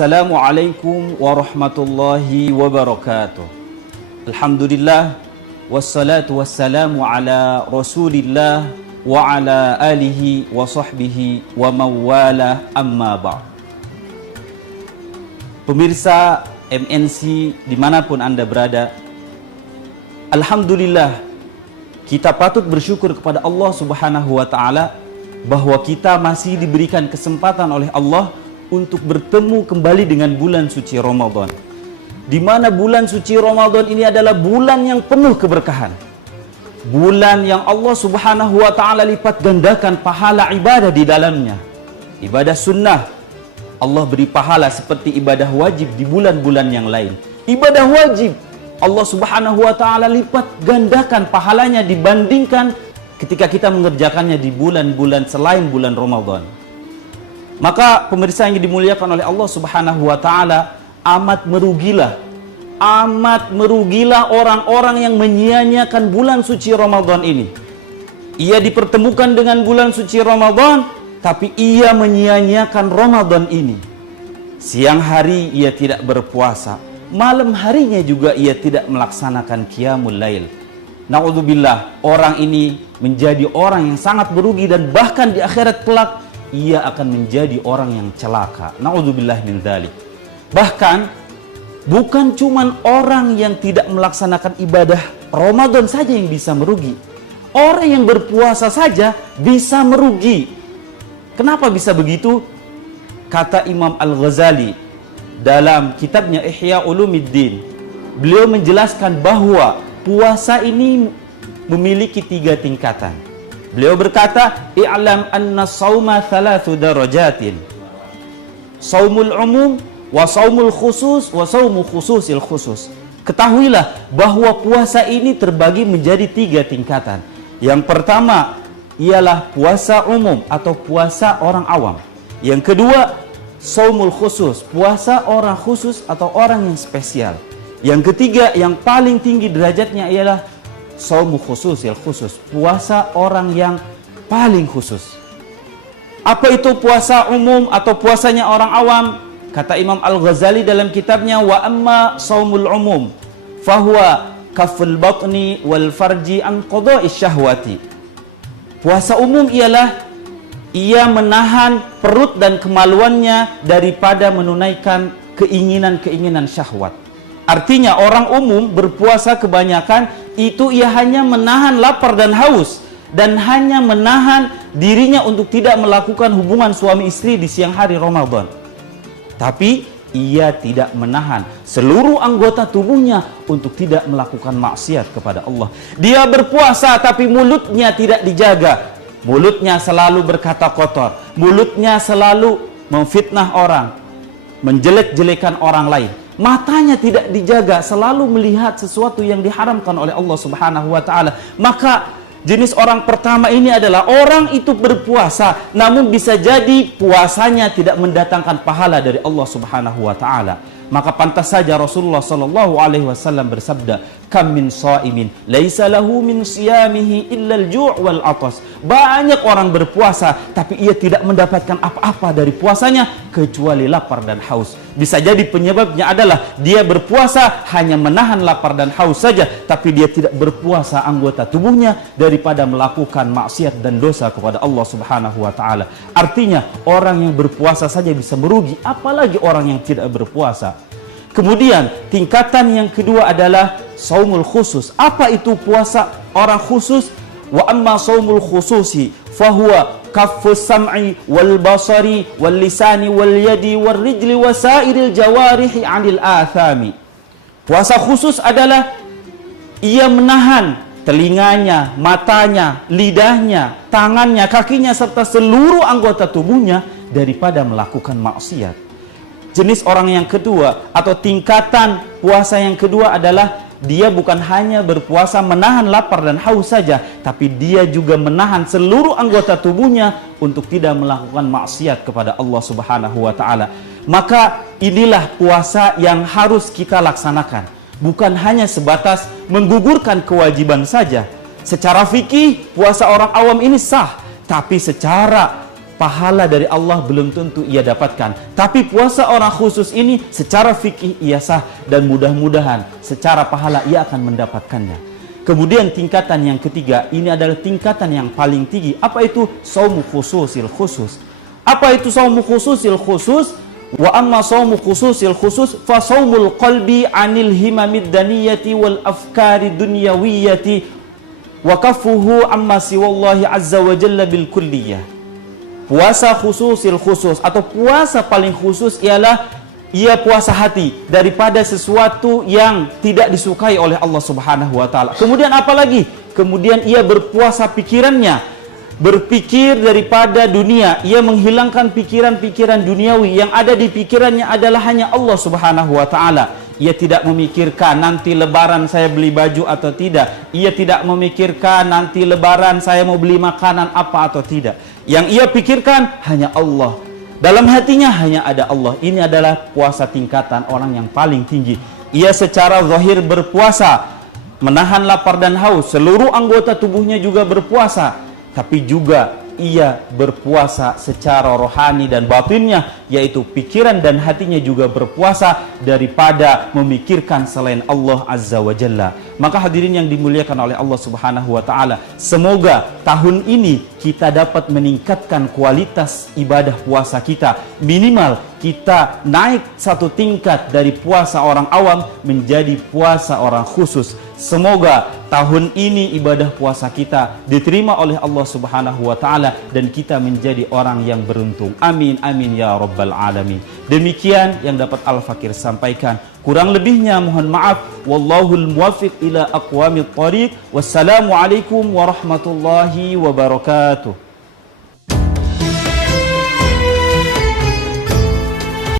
Assalamualaikum warahmatullahi wabarakatuh. Alhamdulillah, wassalatu wassalamu ala rasulillah wa ala alihi wa sahbihi wa mawala amma ba'd. Pemirsa MNC dimanapun Anda berada, Alhamdulillah, kita patut bersyukur kepada Allah Subhanahu wa ta'ala bahwa kita masih diberikan kesempatan oleh Allah untuk bertemu kembali dengan bulan suci Ramadan, di mana bulan suci Ramadan ini adalah bulan yang penuh keberkahan, bulan yang Allah Subhanahu wa ta'ala lipat gandakan pahala ibadah di dalamnya. Ibadah sunnah Allah beri pahala seperti ibadah wajib di bulan-bulan yang lain. Ibadah wajib Allah Subhanahu wa ta'ala lipat gandakan pahalanya dibandingkan ketika kita mengerjakannya di bulan-bulan selain bulan Ramadan. Maka pemirsa yang dimuliakan oleh Allah Subhanahu wa ta'ala, amat merugilah orang-orang yang menyia-nyiakan bulan suci Ramadan ini. Ia dipertemukan dengan bulan suci Ramadan, tapi ia menyia-nyiakan Ramadan ini. Siang hari ia tidak berpuasa, malam harinya juga ia tidak melaksanakan qiyamul lail. Na'udzubillah, orang ini menjadi orang yang sangat merugi, dan bahkan di akhirat kelak ia akan menjadi orang yang celaka. Na'udzubillah min dzalik. Bahkan bukan cuman orang yang tidak melaksanakan ibadah Ramadan saja yang bisa merugi. Orang yang berpuasa saja bisa merugi. Kenapa bisa begitu? Kata Imam Al-Ghazali dalam kitabnya Ihya Ulumuddin, beliau menjelaskan bahwa puasa ini memiliki 3 tingkatan. Beliau berkata, "I'lam anna sauma thalathu darajatin. Saumul umum wa saumul khusus wa saumu khususil khusus." Ketahuilah bahwa puasa ini terbagi menjadi 3 tingkatan. Yang pertama ialah puasa umum atau puasa orang awam. Yang kedua, saumul khusus, puasa orang khusus atau orang yang spesial. Yang ketiga, yang paling tinggi derajatnya ialah saumu khususil khusus, puasa orang yang paling khusus. Apa itu puasa umum atau puasanya orang awam? Kata Imam Al-Ghazali dalam kitabnya, "Wa amma saumul umum fahuwa kaful batni wal farji an qada'ish syahwati." Puasa umum ialah ia menahan perut dan kemaluannya daripada menunaikan keinginan-keinginan syahwat. Artinya orang umum berpuasa kebanyakan itu ia hanya menahan lapar dan haus, dan hanya menahan dirinya untuk tidak melakukan hubungan suami istri di siang hari Ramadan. Tapi ia tidak menahan seluruh anggota tubuhnya untuk tidak melakukan maksiat kepada Allah. Dia berpuasa tapi mulutnya tidak dijaga. Mulutnya selalu berkata kotor, mulutnya selalu memfitnah orang, menjelek-jelekan orang lain. Matanya tidak dijaga, selalu melihat sesuatu yang diharamkan oleh Allah Subhanahu wa ta'ala. Maka jenis orang pertama ini adalah orang itu berpuasa, namun bisa jadi puasanya tidak mendatangkan pahala dari Allah Subhanahu wa ta'ala. Maka pantas saja Rasulullah sallallahu alaihi wasallam bersabda, "Kam min shaimin laisa lahu min siyamihi illa al-ju' wal 'atas." Banyak orang berpuasa tapi ia tidak mendapatkan apa-apa dari puasanya kecuali lapar dan haus. Bisa jadi penyebabnya adalah dia berpuasa hanya menahan lapar dan haus saja, tapi dia tidak berpuasa anggota tubuhnya daripada melakukan maksiat dan dosa kepada Allah Subhanahu wa ta'ala. Artinya orang yang berpuasa saja bisa merugi, apalagi orang yang tidak berpuasa. Kemudian tingkatan yang kedua adalah saumul khusus. Apa itu puasa orang khusus? Wa amma saumul khususi fahuwa kaffus sam'i wal basari wal lisani wal yadi wal rijli wa sairil jawarihi 'anil athami. Puasa khusus adalah ia menahan telinganya, matanya, lidahnya, tangannya, kakinya serta seluruh anggota tubuhnya daripada melakukan maksiat. Jenis orang yang kedua atau tingkatan puasa yang kedua adalah dia bukan hanya berpuasa menahan lapar dan haus saja, tapi dia juga menahan seluruh anggota tubuhnya untuk tidak melakukan maksiat kepada Allah Subhanahu wa ta'ala. Maka inilah puasa yang harus kita laksanakan, bukan hanya sebatas menggugurkan kewajiban saja. Secara fikih puasa orang awam ini sah, tapi secara pahala dari Allah belum tentu ia dapatkan. Tapi puasa orang khusus ini secara fikih ia sah, dan mudah-mudahan secara pahala ia akan mendapatkannya. Kemudian tingkatan yang ketiga, ini adalah tingkatan yang paling tinggi. Apa itu shaumu khususil khusus? Apa itu shaumu khususil khusus? Wa amma shaumu khususil khusus fa shaumul qalbi anil himamid daniyati wal afkari dunyawiyati wa kafuhu amma siwallahi azza wa jalla bil kulliyah. Puasa khususil khusus atau puasa paling khusus ialah ia puasa hati daripada sesuatu yang tidak disukai oleh Allah Subhanahu wa taala. Kemudian apa lagi? Kemudian ia berpuasa pikirannya, berpikir daripada dunia, ia menghilangkan pikiran-pikiran duniawi. Yang ada di pikirannya adalah hanya Allah Subhanahu wa taala. Ia tidak memikirkan nanti lebaran saya beli baju atau tidak. Ia tidak memikirkan nanti lebaran saya mau beli makanan apa atau tidak. Yang ia pikirkan hanya Allah. Dalam hatinya hanya ada Allah. Ini adalah puasa tingkatan orang yang paling tinggi. Ia secara zahir berpuasa, menahan lapar dan haus. Seluruh anggota tubuhnya juga berpuasa. Tapi juga ia berpuasa secara rohani dan batinnya, yaitu pikiran dan hatinya juga berpuasa daripada memikirkan selain Allah Azza wa Jalla. Maka hadirin yang dimuliakan oleh Allah Subhanahu wa taala, semoga tahun ini kita dapat meningkatkan kualitas ibadah puasa kita. Minimal kita naik satu tingkat dari puasa orang awam menjadi puasa orang khusus. Semoga tahun ini ibadah puasa kita diterima oleh Allah Subhanahu wa taala dan kita menjadi orang yang beruntung. Amin amin ya rabbal alamin. Demikian yang dapat Al-Fakir sampaikan. Kurang lebihnya mohon maaf. Wallahul muwaffiq ila aqwamit thariq. Wassalamualaikum warahmatullahi wabarakatuh.